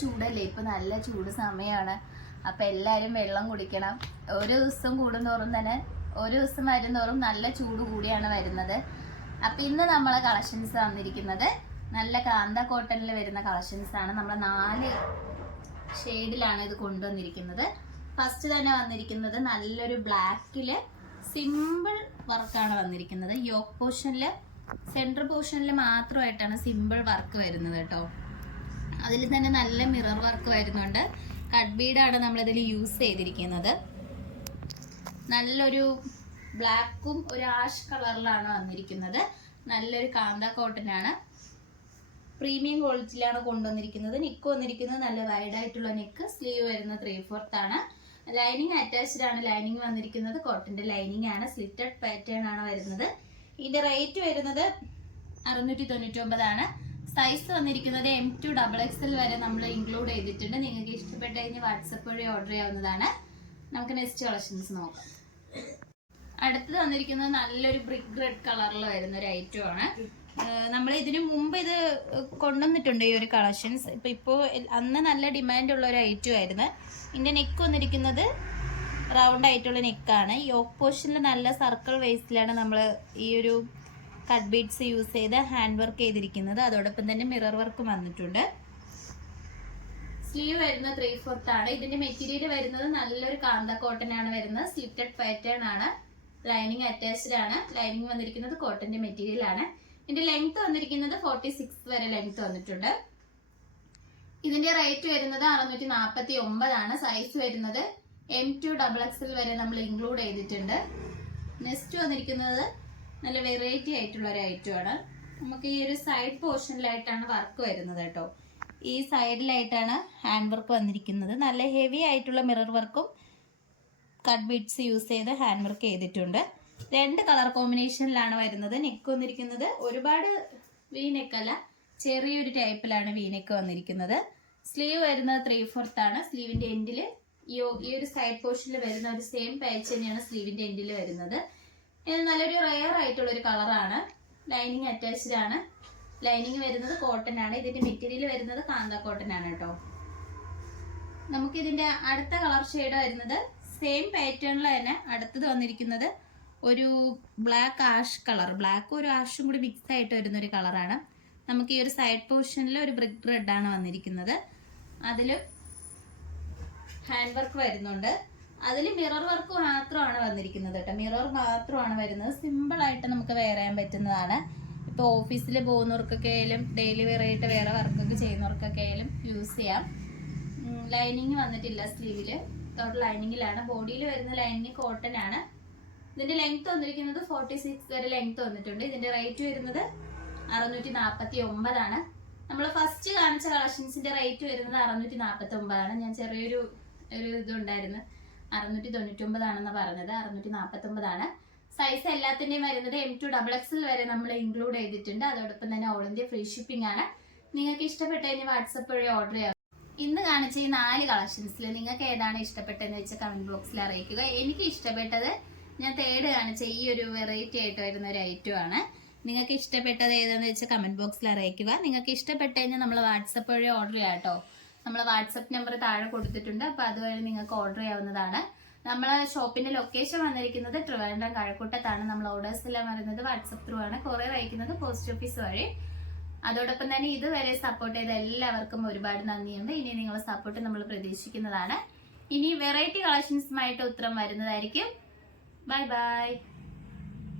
ചൂടല്ലേ, ഇപ്പൊ നല്ല ചൂട് സമയമാണ്. അപ്പൊ എല്ലാരും വെള്ളം കുടിക്കണം. ഒരു ദിവസം കൂടുന്നോറും തന്നെ ഒരു ദിവസം വരുന്നോറും നല്ല ചൂട് കൂടിയാണ് വരുന്നത്. അപ്പൊ ഇന്ന് നമ്മളെ കളക്ഷൻസ് വന്നിരിക്കുന്നത് നല്ല കാന്ത കോട്ടണിൽ വരുന്ന കളക്ഷൻസ് ആണ്. നമ്മൾ 4 ഷെയ്ഡിലാണ് ഇത് കൊണ്ടുവന്നിരിക്കുന്നത്. ഫസ്റ്റ് തന്നെ വന്നിരിക്കുന്നത് നല്ലൊരു ബ്ലാക്കില് സിമ്പിൾ വർക്കാണ് വന്നിരിക്കുന്നത്. യോക്ക് പോർഷനില് സെൻട്രൽ പോർഷനിൽ മാത്രമായിട്ടാണ് സിമ്പിൾ വർക്ക് വരുന്നത് കേട്ടോ. അതിൽ തന്നെ നല്ല മിറർ വർക്ക് വരുന്നുണ്ട്. കട്ട് ബീഡാണ് നമ്മളിതിൽ യൂസ് ചെയ്തിരിക്കുന്നത്. നല്ലൊരു ബ്ലാക്കും ഒരു ആഷ് കളറിലാണ് വന്നിരിക്കുന്നത്. നല്ലൊരു കാന്ത കോട്ടൺ ആണ്. പ്രീമിയം ക്വാളിറ്റിയിലാണ് കൊണ്ടുവന്നിരിക്കുന്നത്. നെക്ക് വന്നിരിക്കുന്നത് നല്ല വൈഡ് ആയിട്ടുള്ള നെക്ക്. സ്ലീവ് വരുന്ന 3/4 ആണ്. ലൈനിങ് അറ്റാച്ച്ഡ് ആണ്. ലൈനിങ് വന്നിരിക്കുന്നത് കോട്ടന്റെ ലൈനിങ് ആണ്. സ്ലിറ്റഡ് പാറ്റേൺ ആണ് വരുന്നത്. ഇതിന്റെ റേറ്റ് വരുന്നത് 699 ആണ്. സൈസ് വന്നിരിക്കുന്നത് M2 XXL വരെ നമ്മൾ ഇൻക്ലൂഡ് ചെയ്തിട്ടുണ്ട്. നിങ്ങൾക്ക് ഇഷ്ടപ്പെട്ട കഴിഞ്ഞ് വാട്സപ്പ് വഴി ഓർഡർ ചെയ്യാവുന്നതാണ്. നമുക്ക് നെക്സ്റ്റ് കളക്ഷൻസ് നോക്കാം. അടുത്തത് വന്നിരിക്കുന്നത് നല്ലൊരു ബ്രിക്ക് റെഡ് കളറിൽ വരുന്ന ഒരു ഐറ്റം ആണ്. നമ്മൾ ഇതിനു മുമ്പ് ഇത് കൊണ്ടുവന്നിട്ടുണ്ട് ഈ ഒരു കളക്ഷൻസ്. ഇപ്പോൾ അന്ന് നല്ല ഡിമാൻഡ് ഉള്ള ഒരു ഐറ്റം ആയിരുന്നു. ഇതിൻ്റെ നെക്ക് വന്നിരിക്കുന്നത് റൗണ്ട് ആയിട്ടുള്ള നെക്കാണ്. യോക്ക് പോർഷനിൽ നല്ല സർക്കിൾ വേസ്റ്റിലാണ് നമ്മൾ ഈ ഒരു കട്ട് ബീഡ്സ് യൂസ് ചെയ്ത് ഹാൻഡ് വർക്ക് ചെയ്തിരിക്കുന്നത്. അതോടൊപ്പം തന്നെ മിറർ വർക്ക് വന്നിട്ടുണ്ട്. സ്ലീവ് വരുന്നത് 3/4 ആണ്. ഇതിന്റെ മെറ്റീരിയൽ വരുന്നത് നല്ലൊരു കാന്ത കോട്ടൺ ആണ് വരുന്നത്. സ്ലിറ്റഡ് പാറ്റേൺ ആണ്. ലൈനിങ് അറ്റാച്ച്ഡ് ആണ്. ലൈനിങ് വന്നിരിക്കുന്നത് കോട്ടന്റെ മെറ്റീരിയൽ ആണ്. ഇതിന്റെ ലെങ്ത് വന്നിരിക്കുന്നത് 46 വരെ ലെങ്ത് വന്നിട്ടുണ്ട്. ഇതിന്റെ റേറ്റ് വരുന്നത് 649 ആണ്. സൈസ് വരുന്നത് M2 XXL വരെ നമ്മൾ ഇൻക്ലൂഡ് ചെയ്തിട്ടുണ്ട്. നെക്സ്റ്റ് വന്നിരിക്കുന്നത് നല്ല വെറൈറ്റി ആയിട്ടുള്ള ഒരു ഐറ്റം ആണ്. നമുക്ക് ഈ ഒരു സൈഡ് പോർഷനിലായിട്ടാണ് വർക്ക് വരുന്നത് കേട്ടോ. ഈ സൈഡിലായിട്ടാണ് ഹാൻഡ് വർക്ക് വന്നിരിക്കുന്നത്. നല്ല ഹെവി ആയിട്ടുള്ള മിറർ വർക്കും കട്ട് ബീഡ്സ് യൂസ് ചെയ്ത് ഹാൻഡ് വർക്ക് ചെയ്തിട്ടുണ്ട്. 2 കളർ കോമ്പിനേഷനിലാണ് വരുന്നത്. നെക്ക് വന്നിരിക്കുന്നത് ഒരുപാട് വി നെക്കല്ല, ചെറിയൊരു ടൈപ്പിലാണ് വി നെക്ക് വന്നിരിക്കുന്നത്. സ്ലീവ് വരുന്നത് 3/4 ആണ്. സ്ലീവിന്റെ എൻഡിൽ ഈ ഒരു സൈഡ് പോർഷനിൽ വരുന്ന ഒരു സെയിം പാച്ച് തന്നെയാണ് സ്ലീവിന്റെ എൻഡിൽ വരുന്നത്. ഇത് നല്ലൊരു റെയർ ആയിട്ടുള്ള ഒരു കളറാണ്. ലൈനിങ് അറ്റാച്ച്ഡ് ആണ്. ലൈനിങ് വരുന്നത് കോട്ടൺ ആണ്. ഇതിന്റെ മെറ്റീരിയൽ വരുന്നത് കാന്ത കോട്ടൺ ആണ് കേട്ടോ. നമുക്ക് ഇതിന്റെ അടുത്ത കളർ ഷെയ്ഡ് വരുന്നത് സെയിം പാറ്റേണിൽ തന്നെ അടുത്തത് വന്നിരിക്കുന്നത് ഒരു ബ്ലാക്ക് ആഷ് കളർ. ബ്ലാക്കും ഒരു ആഷും കൂടി മിക്സ് ആയിട്ട് വരുന്ന ഒരു കളറാണ്. നമുക്ക് ഈ ഒരു സൈഡ് പോർഷനിൽ ഒരു ബ്രിക്ക് റെഡ് ആണ് വന്നിരിക്കുന്നത്. അതിൽ ഹാൻഡ് വർക്ക് വരുന്നുണ്ട്. അതിൽ മിറർ വർക്ക് മാത്രമാണ് വന്നിരിക്കുന്നത് കേട്ടോ. മിറർ മാത്രമാണ് വരുന്നത്. സിമ്പിൾ ആയിട്ട് നമുക്ക് വെയർ ചെയ്യാൻ പറ്റുന്നതാണ്. ഇപ്പോൾ ഓഫീസിൽ പോകുന്നവർക്കൊക്കെ ആയാലും ഡെയിലി വെയർ ആയിട്ട് വേറെ വർക്കൊക്കെ ചെയ്യുന്നവർക്കൊക്കെ ആയാലും യൂസ് ചെയ്യാം. ലൈനിങ് വന്നിട്ടില്ല സ്ലീവിൽ, ടോട്ടൽ ലൈനിങ്ങിലാണ്. ബോഡിയിൽ വരുന്ന ലൈനിങ് കോട്ടൺ ആണ്. ഇതിന്റെ ലെങ്ത് വന്നിരിക്കുന്നത് 46 വരെ ലെങ്ത് വന്നിട്ടുണ്ട്. ഇതിന്റെ റേറ്റ് വരുന്നത് 649 ആണ്. നമ്മൾ ഫസ്റ്റ് കാണിച്ച കളക്ഷൻസിന്റെ റേറ്റ് വരുന്നത് 649 ആണ്. ഞാൻ ചെറിയൊരു ഇതുണ്ടായിരുന്നു, 699 ആണെന്ന് പറഞ്ഞത്. 649 ആണ്. സൈസ് എല്ലാത്തിന്റെയും വരുന്നത് M2 XXL വരെ നമ്മൾ ഇൻക്ലൂഡ് ചെയ്തിട്ടുണ്ട്. അതോടൊപ്പം തന്നെ ഓൾ ഇന്ത്യ ഫ്രീ ഷിപ്പിംഗ് ആണ്. നിങ്ങൾക്ക് ഇഷ്ടപ്പെട്ട കഴിഞ്ഞാൽ വാട്സപ്പ് വഴി ഓർഡർ ചെയ്യാം. ഇന്ന് കാണിച്ച ഈ 4 കളക്ഷൻസിൽ നിങ്ങൾക്ക് ഏതാണ് ഇഷ്ടപ്പെട്ടതെന്ന് വെച്ചാൽ കമന്റ് ബോക്സിൽ അറിയിക്കുക. എനിക്ക് ഇഷ്ടപ്പെട്ടത് ഞാൻ തേർഡ് കാണിച്ച ഈ ഒരു വെറൈറ്റി ആയിട്ട് വരുന്ന ഒരു ഐറ്റം ആണ്. നിങ്ങൾക്ക് ഇഷ്ടപ്പെട്ടത് ഏതാന്ന് വെച്ചാൽ കമന്റ് ബോക്സിൽ അറിയിക്കുക. നിങ്ങൾക്ക് ഇഷ്ടപ്പെട്ട കഴിഞ്ഞാൽ നമ്മൾ വാട്സപ്പ് വഴി ഓർഡർ ചെയ്യാം കേട്ടോ. നമ്മൾ വാട്സപ്പ് നമ്പർ താഴെ കൊടുത്തിട്ടുണ്ട്. അപ്പോൾ അതുവഴി നിങ്ങൾക്ക് ഓർഡർ ചെയ്യാവുന്നതാണ്. നമ്മളെ ഷോപ്പിന്റെ ലൊക്കേഷൻ വന്നിരിക്കുന്നത് ട്രിവാൻഡ്രം കഴക്കൂട്ടത്താണ്. നമ്മൾ ഓർഡേഴ്സ് എല്ലാം വരുന്നത് വാട്സപ്പ് ത്രൂ ആണ്. കൊറിയർ അയക്കുന്നത് പോസ്റ്റ് ഓഫീസ് വഴി. അതോടൊപ്പം തന്നെ ഇതുവരെ സപ്പോർട്ട് ചെയ്ത എല്ലാവർക്കും ഒരുപാട് നന്ദിയുണ്ട്. ഇനി നിങ്ങളുടെ സപ്പോർട്ട് നമ്മൾ പ്രതീക്ഷിക്കുന്നതാണ്. ഇനി വെറൈറ്റി കളക്ഷൻസുമായിട്ട് ഉത്തരം വരുന്നതായിരിക്കും. Bye bye.